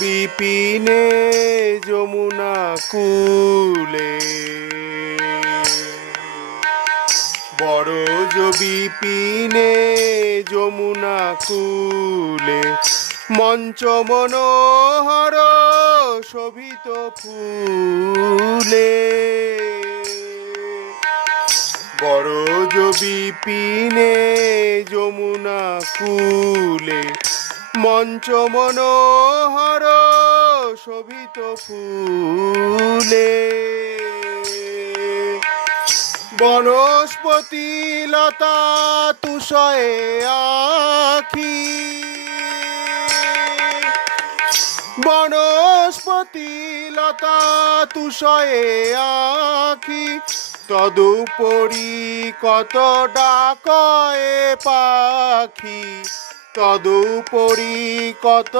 বিপিনে যমুনা কূলে, বরজ বিপিনে যমুনা কূলে, মঞ্চ মনোহর শোভিত ফুলে। বরজ বিপিনে যমুনা কূলে, মঞ্চ মনোহর শোভিত ফুলে। বনস্পতি লতা তুষয়ে আখি, বনস্পতি লতা তুষয়ে আখি, তদুপরি কত ডাকয়ে পাখি, তদুপরি কত